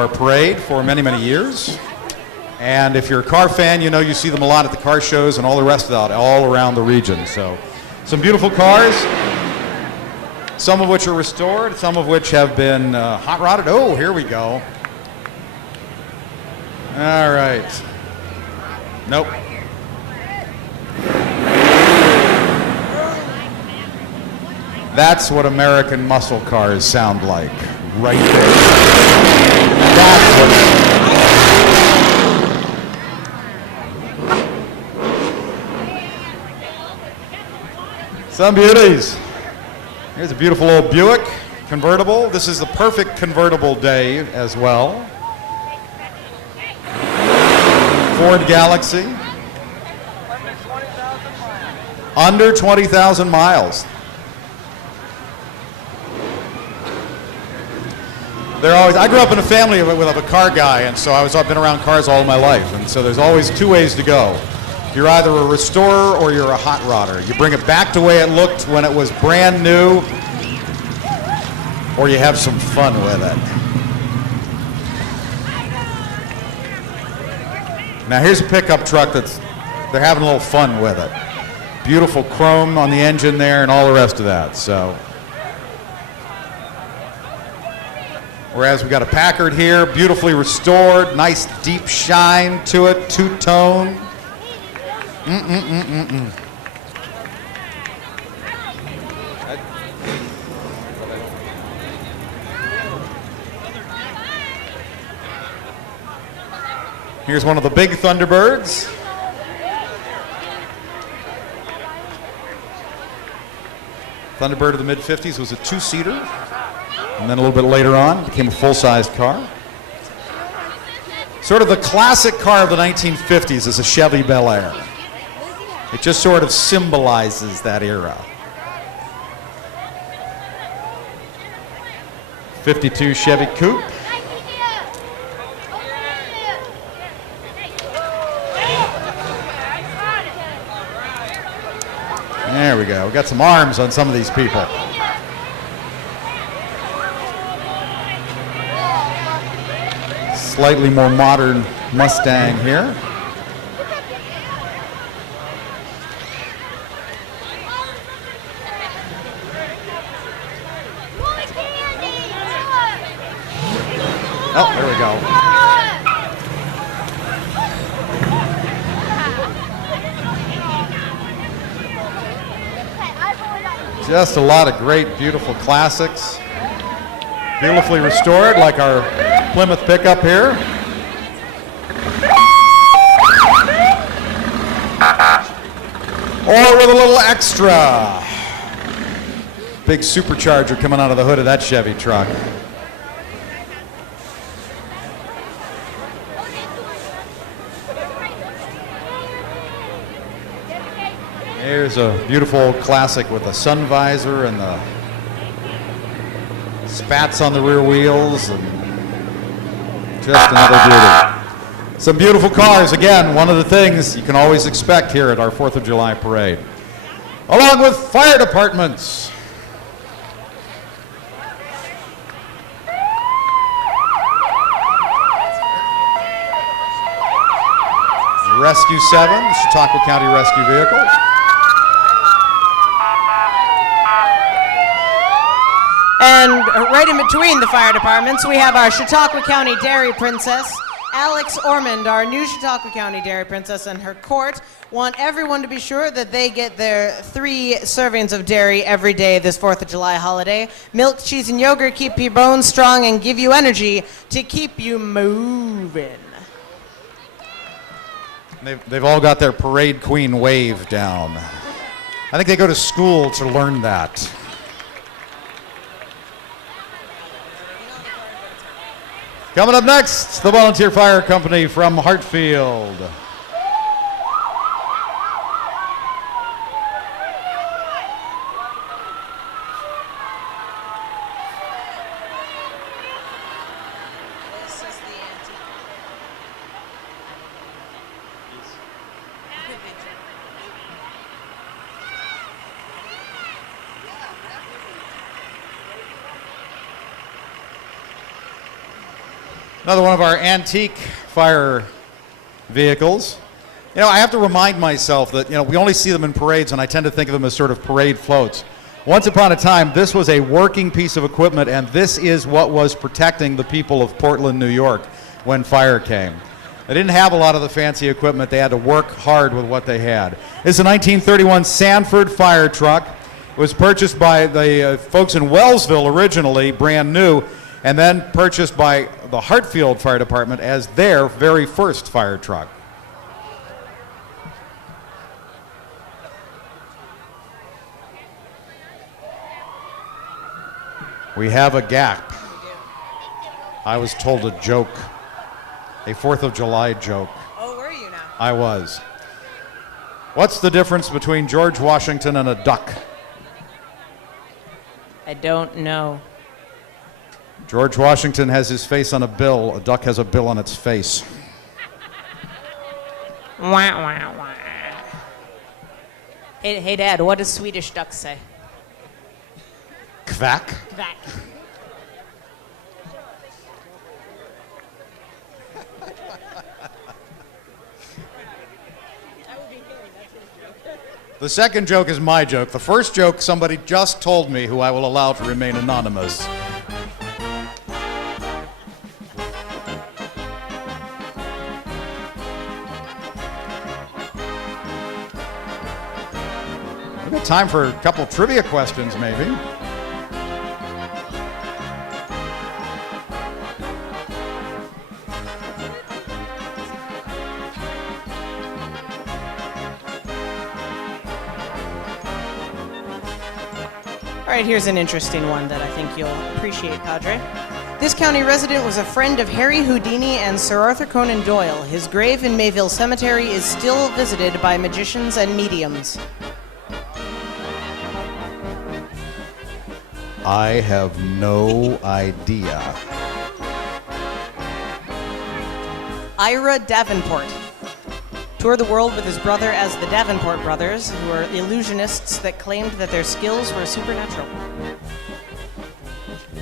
our parade for many, many years. And if you're a car fan, you know you see them a lot at the car shows and all the rest of that, all around the region. So some beautiful cars, some of which are restored, some of which have been hot rodded. Oh, here we go. All right. Nope. That's what American muscle cars sound like, right there. That's what. Some beauties. Here's a beautiful old Buick convertible. This is the perfect convertible day as well. Ford Galaxy. Under 20,000 miles. I grew up in a family with a car guy, and so I've been around cars all my life. And so there's always two ways to go. You're either a restorer or you're a hot rodder. You bring it back the way it looked when it was brand new, or you have some fun with it. Now here's a pickup truck they're having a little fun with it. Beautiful chrome on the engine there and all the rest of that. So, whereas we got a Packard here, beautifully restored, nice deep shine to it, two-tone. Here's one of the big Thunderbirds. Thunderbird of the mid-50s was a two-seater, and then a little bit later on became a full-sized car. Sort of the classic car of the 1950s is a Chevy Bel Air. It just sort of symbolizes that era. 52 Chevy Coupe. There we go. We got some arms on some of these people. Slightly more modern Mustang here. Oh, there we go. Just a lot of great, beautiful classics. Beautifully restored, like our Plymouth pickup here. Or with a little extra. Big supercharger coming out of the hood of that Chevy truck. Here's a beautiful old classic with a sun visor and the spats on the rear wheels, and just another beauty. Some beautiful cars, again, one of the things you can always expect here at our 4th of July parade. Along with fire departments. Rescue 7, the Chautauqua County Rescue Vehicle. And right in between the fire departments, we have our Chautauqua County Dairy Princess, Alex Ormond, our new Chautauqua County Dairy Princess, and her court want everyone to be sure that they get their 3 servings of dairy every day this 4th of July holiday. Milk, cheese, and yogurt keep your bones strong and give you energy to keep you moving. They've all got their parade queen wave down. I think they go to school to learn that. Coming up next, the Volunteer Fire Company from Hartfield. Another one of our antique fire vehicles. You know, I have to remind myself that, we only see them in parades, and I tend to think of them as sort of parade floats. Once upon a time, this was a working piece of equipment, and this is what was protecting the people of Portland, New York, when fire came. They didn't have a lot of the fancy equipment. They had to work hard with what they had. This is a 1931 Sanford fire truck. It was purchased by the folks in Wellsville originally, brand new, and then purchased by the Hartfield Fire Department as their very first fire truck. We have a gap. I was told a joke, a 4th of July joke. Oh, were you now? I was. What's the difference between George Washington and a duck? I don't know. George Washington has his face on a bill. A duck has a bill on its face. Wah, wah, wah. Hey, Dad, what does Swedish ducks say? Quack? Quack. The second joke is my joke. The first joke somebody just told me, who I will allow to remain anonymous. We've got time for a couple trivia questions, maybe. All right, here's an interesting one that I think you'll appreciate, Padre. This county resident was a friend of Harry Houdini and Sir Arthur Conan Doyle. His grave in Mayville Cemetery is still visited by magicians and mediums. I have no idea. Ira Davenport toured the world with his brother as the Davenport brothers, who are illusionists that claimed that their skills were supernatural.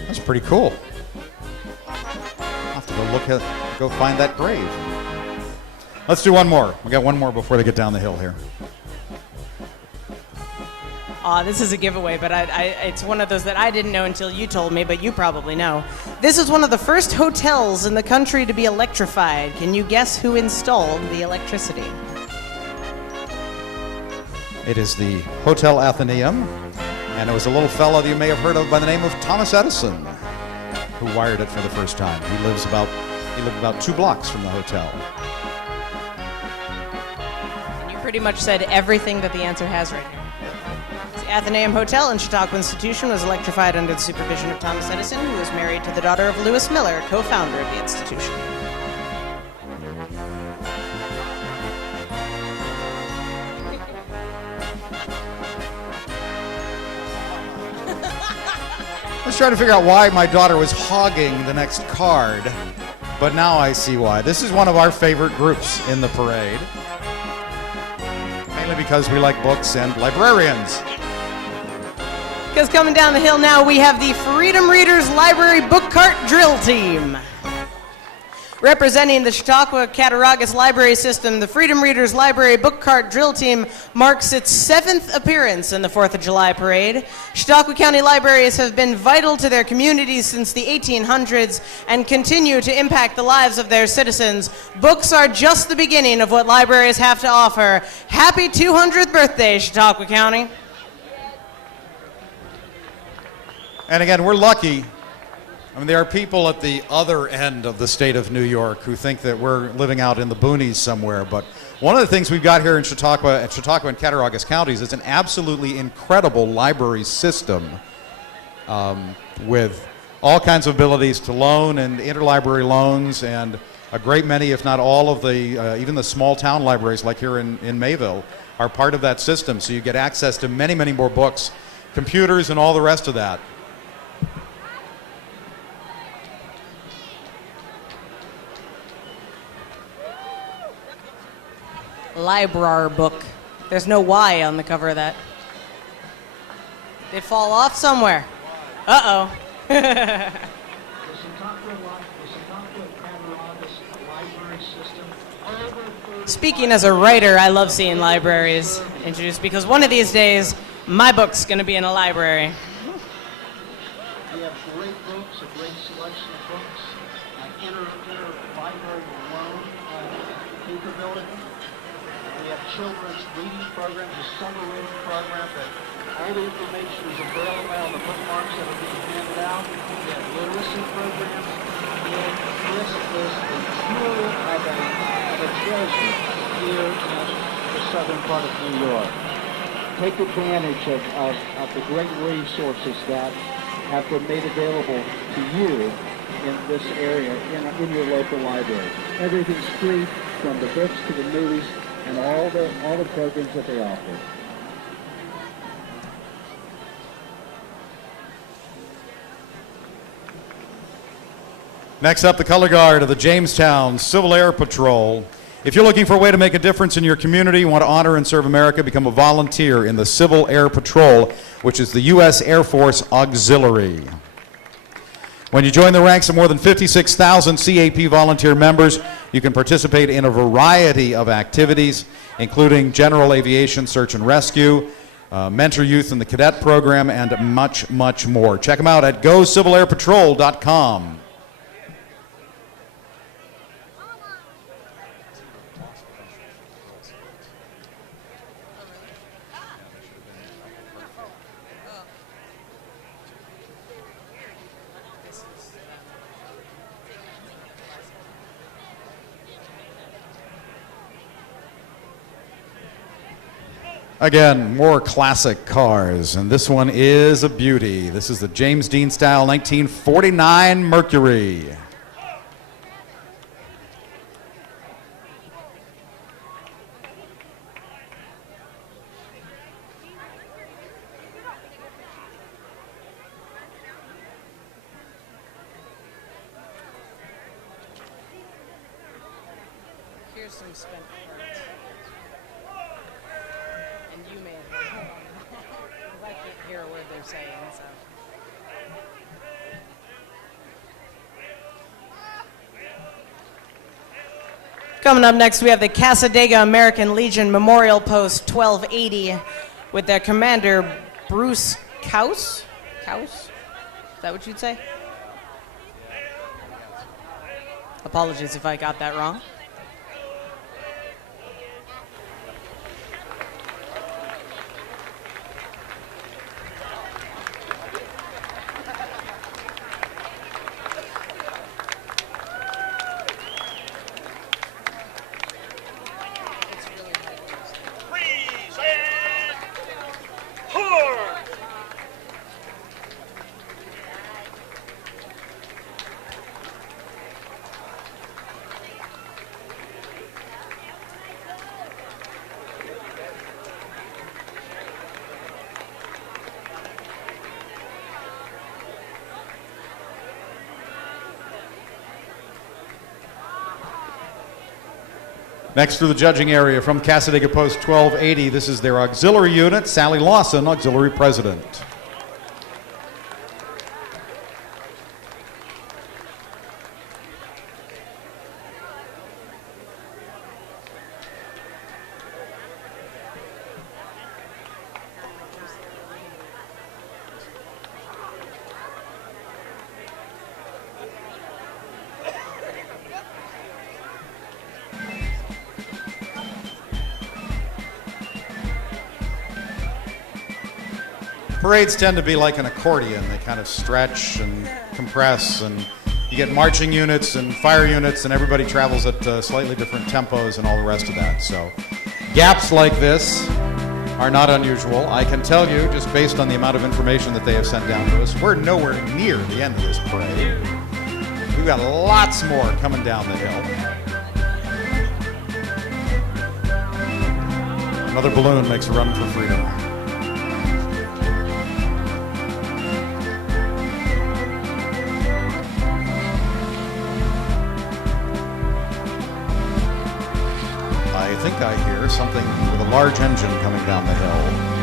That's pretty cool. I'll have to go find that grave. Let's do one more. We got one more before they get down the hill here. This is a giveaway, but it's one of those that I didn't know until you told me, but you probably know. This is one of the first hotels in the country to be electrified. Can you guess who installed the electricity? It is the Hotel Athenaeum, and it was a little fellow that you may have heard of by the name of Thomas Edison who wired it for the first time. He lived about 2 blocks from the hotel. And you pretty much said everything that the answer has right here. The Athenaeum Hotel in Chautauqua Institution was electrified under the supervision of Thomas Edison, who was married to the daughter of Lewis Miller, co-founder of the institution. I was trying to figure out why my daughter was hogging the next card, but now I see why. This is one of our favorite groups in the parade, mainly because we like books and librarians. Because coming down the hill now, we have the Freedom Readers Library Book Cart Drill Team. Representing the Chautauqua Cattaraugus Library System, the Freedom Readers Library Book Cart Drill Team marks its 7th appearance in the 4th of July Parade. Chautauqua County libraries have been vital to their communities since the 1800s and continue to impact the lives of their citizens. Books are just the beginning of what libraries have to offer. Happy 200th birthday, Chautauqua County. And again, we're lucky. I mean, there are people at the other end of the state of New York who think that we're living out in the boonies somewhere. But one of the things we've got here in Chautauqua and Cattaraugus counties is an absolutely incredible library system with all kinds of abilities to loan and interlibrary loans, and a great many, if not all of the, even the small town libraries like here in Mayville are part of that system. So you get access to many, many more books, computers, and all the rest of that. Librar book. There's no Y on the cover of that. Did it fall off somewhere? Uh-oh. The Chautauqua Speaking as a writer, I love seeing libraries introduced because one of these days, my book's going to be in a library. We have great books, a great selection of books, inter-library loan capability. We have children's reading programs, a summer reading program that all the information is available on the bookmarks that are being handed out. We have literacy programs, and this is a jewel of a treasure here in the southern part of New York. Take advantage of the great resources that have been made available to you in this area, in your local library. Everything's free, from the books to the movies and all the programs that they offer. Next up, the color guard of the Jamestown Civil Air Patrol. If you're looking for a way to make a difference in your community, you want to honor and serve America, become a volunteer in the Civil Air Patrol, which is the U.S. Air Force Auxiliary. When you join the ranks of more than 56,000 CAP volunteer members, you can participate in a variety of activities, including general aviation, search and rescue, mentor youth in the cadet program, and much, much more. Check them out at gocivilairpatrol.com. Again, more classic cars, and this one is a beauty. This is the James Dean style 1949 Mercury. Here's some spent parts. And you may have heard them. Because I can't hear a word they're saying, so. Coming up next, we have the Cassadaga American Legion Memorial Post 1280 with their commander, Bruce Kaus. Kaus? Is that what you'd say? Apologies if I got that wrong. Next through the judging area from Cassadaga Post 1280, this is their auxiliary unit, Sally Lawson, auxiliary president. Parades tend to be like an accordion. They kind of stretch and compress, and you get marching units and fire units, and everybody travels at slightly different tempos and all the rest of that. So gaps like this are not unusual. I can tell you, just based on the amount of information that they have sent down to us, we're nowhere near the end of this parade. We've got lots more coming down the hill. Another balloon makes a run for freedom. I think I hear something with a large engine coming down the hill.